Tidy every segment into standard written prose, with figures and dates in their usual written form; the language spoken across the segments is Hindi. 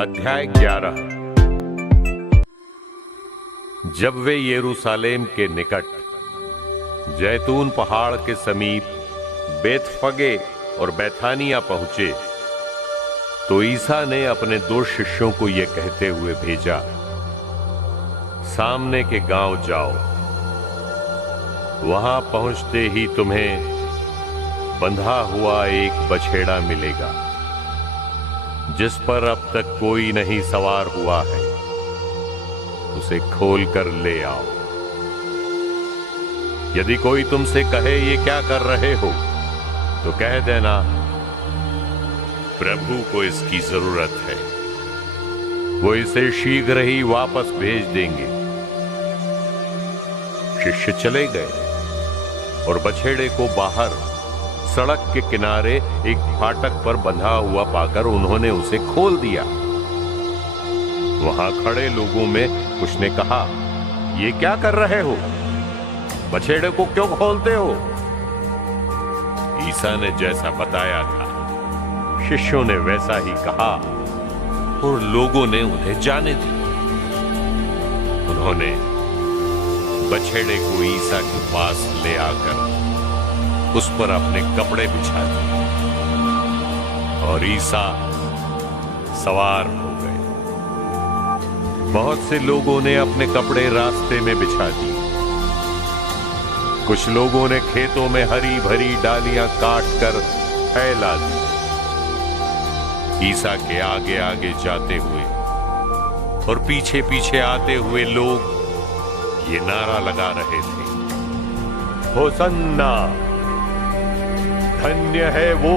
अध्याय 11। जब वे यरूशलेम के निकट जैतून पहाड़ के समीप बेतफगे और बैथानिया पहुंचे तो ईसा ने अपने 2 शिष्यों को यह कहते हुए भेजा, सामने के गांव जाओ। वहां पहुंचते ही तुम्हें बंधा हुआ एक बछेड़ा मिलेगा जिस पर अब तक कोई नहीं सवार हुआ है, उसे खोल कर ले आओ। यदि कोई तुमसे कहे ये क्या कर रहे हो, तो कह देना, प्रभु को इसकी जरूरत है, वो इसे शीघ्र ही वापस भेज देंगे। शिष्य चले गए और बछेड़े को बाहर सड़क के किनारे एक फाटक पर बंधा हुआ पाकर उन्होंने उसे खोल दिया। वहां खड़े लोगों में कुछ ने कहा, ये क्या कर रहे हो? बछेड़े को क्यों खोलते हो? ईसा ने जैसा बताया था शिष्यों ने वैसा ही कहा और लोगों ने उन्हें जाने दिया। उन्होंने बछेड़े को ईसा के पास ले आकर उस पर अपने कपड़े बिछा दिए और ईसा सवार हो गए। बहुत से लोगों ने अपने कपड़े रास्ते में बिछा दिए। कुछ लोगों ने खेतों में हरी भरी डालियां काटकर फैला दी। ईसा के आगे आगे जाते हुए और पीछे पीछे आते हुए लोग ये नारा लगा रहे थे, होसन्ना, धन्य है वो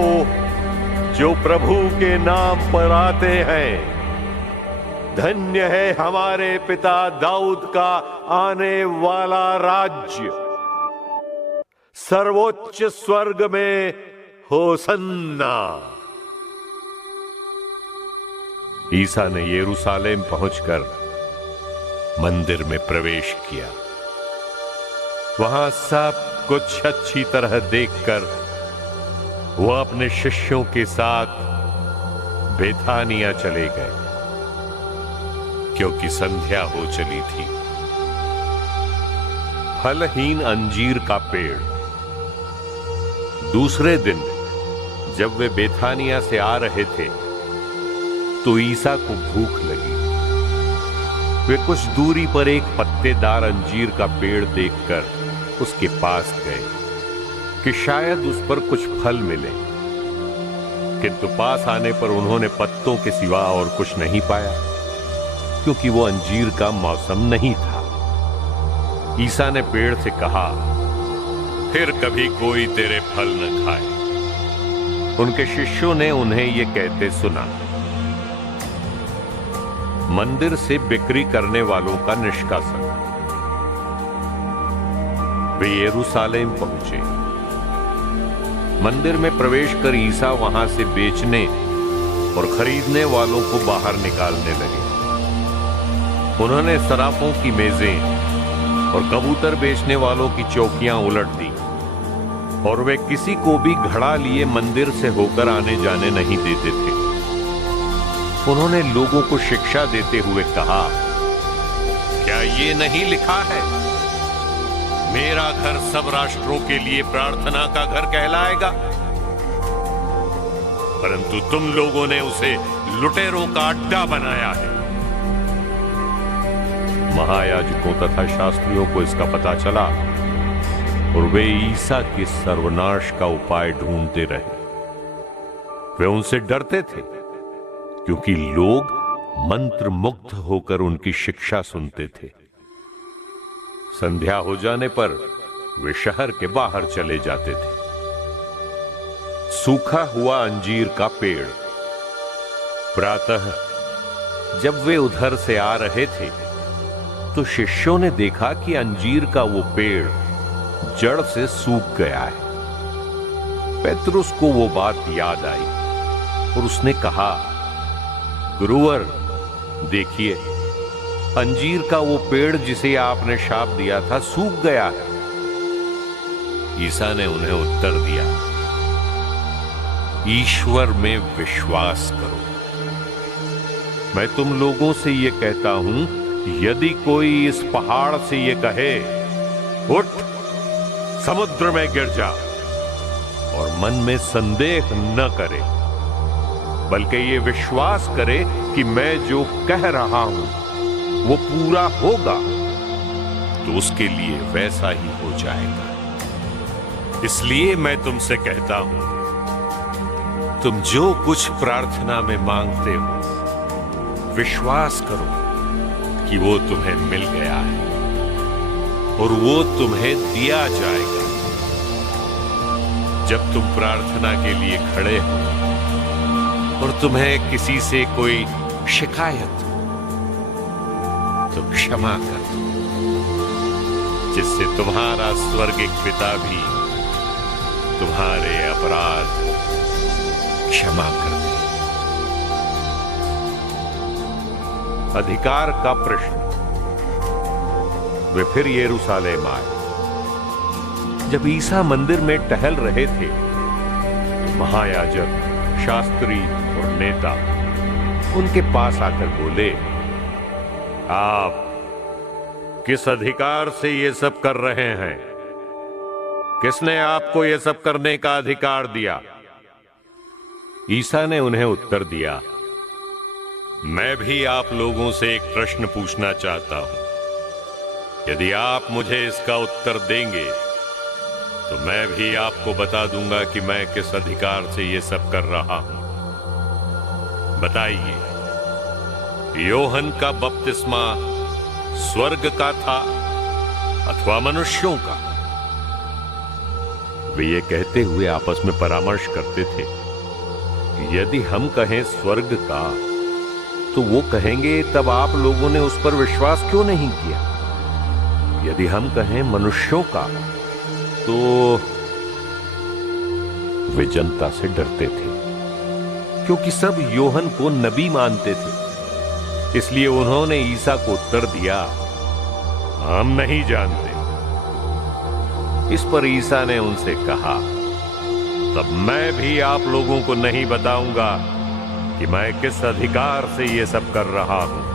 जो प्रभु के नाम पर आते हैं। धन्य है हमारे पिता दाऊद का आने वाला राज्य। सर्वोच्च स्वर्ग में होसन्ना। ईसा ने यरूशलेम पहुंचकर मंदिर में प्रवेश किया। वहां सब कुछ अच्छी तरह देखकर वो अपने शिष्यों के साथ बेथानिया चले गए, क्योंकि संध्या हो चली थी। फलहीन अंजीर का पेड़। दूसरे दिन जब वे बेथानिया से आ रहे थे तो ईसा को भूख लगी। वे कुछ दूरी पर एक पत्तेदार अंजीर का पेड़ देखकर उसके पास गए कि शायद उस पर कुछ फल मिले, किंतु पास आने पर उन्होंने पत्तों के सिवा और कुछ नहीं पाया, क्योंकि वो अंजीर का मौसम नहीं था। ईसा ने पेड़ से कहा, फिर कभी कोई तेरे फल न खाए। उनके शिष्यों ने उन्हें ये कहते सुना। मंदिर से बिक्री करने वालों का निष्कासन। वे यरूशलेम पहुंचे। मंदिर में प्रवेश कर ईसा वहां से बेचने और खरीदने वालों को बाहर निकालने लगे। उन्होंने सराफों की मेजें और कबूतर बेचने वालों की चौकियां उलट दी और वे किसी को भी घड़ा लिए मंदिर से होकर आने जाने नहीं देते थे। उन्होंने लोगों को शिक्षा देते हुए कहा, क्या ये नहीं लिखा है, मेरा घर सब राष्ट्रों के लिए प्रार्थना का घर कहलाएगा? परंतु तुम लोगों ने उसे लुटेरों का अड्डा बनाया है। महायाजकों तथा शास्त्रियों को इसका पता चला और वे ईसा के सर्वनाश का उपाय ढूंढते रहे। वे उनसे डरते थे, क्योंकि लोग मंत्र मुग्ध होकर उनकी शिक्षा सुनते थे। संध्या हो जाने पर वे शहर के बाहर चले जाते थे। सूखा हुआ अंजीर का पेड़। प्रातः जब वे उधर से आ रहे थे तो शिष्यों ने देखा कि अंजीर का वो पेड़ जड़ से सूख गया है। पेतरुस को वो बात याद आई और उसने कहा, गुरुवर, देखिए, अंजीर का वो पेड़ जिसे आपने शाप दिया था सूख गया है। ईसा ने उन्हें उत्तर दिया, ईश्वर में विश्वास करो। मैं तुम लोगों से ये कहता हूं, यदि कोई इस पहाड़ से ये कहे, उठ समुद्र में गिर जा, और मन में संदेह न करे, बल्कि ये विश्वास करे कि मैं जो कह रहा हूं वो पूरा होगा, तो उसके लिए वैसा ही हो जाएगा। इसलिए मैं तुमसे कहता हूं, तुम जो कुछ प्रार्थना में मांगते हो, विश्वास करो कि वो तुम्हें मिल गया है और वो तुम्हें दिया जाएगा। जब तुम प्रार्थना के लिए खड़े हो और तुम्हें किसी से कोई शिकायत हो, तो क्षमा कर दो, जिससे तुम्हारा स्वर्गिक पिता भी तुम्हारे अपराध क्षमा कर दे। अधिकार का प्रश्न। वे फिर यरूशलेम आए। जब ईसा मंदिर में टहल रहे थे, तो महायाजक, शास्त्री और नेता उनके पास आकर बोले, आप किस अधिकार से ये सब कर रहे हैं? किसने आपको ये सब करने का अधिकार दिया? ईसा ने उन्हें उत्तर दिया, मैं भी आप लोगों से एक प्रश्न पूछना चाहता हूं। यदि आप मुझे इसका उत्तर देंगे, तो मैं भी आपको बता दूंगा कि मैं किस अधिकार से ये सब कर रहा हूं। बताइए, योहन का बपतिस्मा स्वर्ग का था अथवा मनुष्यों का? वे ये कहते हुए आपस में परामर्श करते थे कि यदि हम कहें स्वर्ग का, तो वो कहेंगे, तब आप लोगों ने उस पर विश्वास क्यों नहीं किया? यदि हम कहें मनुष्यों का, तो वे जनता से डरते थे, क्योंकि सब योहन को नबी मानते थे। इसलिए उन्होंने ईसा को उत्तर दिया, हम नहीं जानते। इस पर ईसा ने उनसे कहा, तब मैं भी आप लोगों को नहीं बताऊंगा कि मैं किस अधिकार से ये सब कर रहा हूं।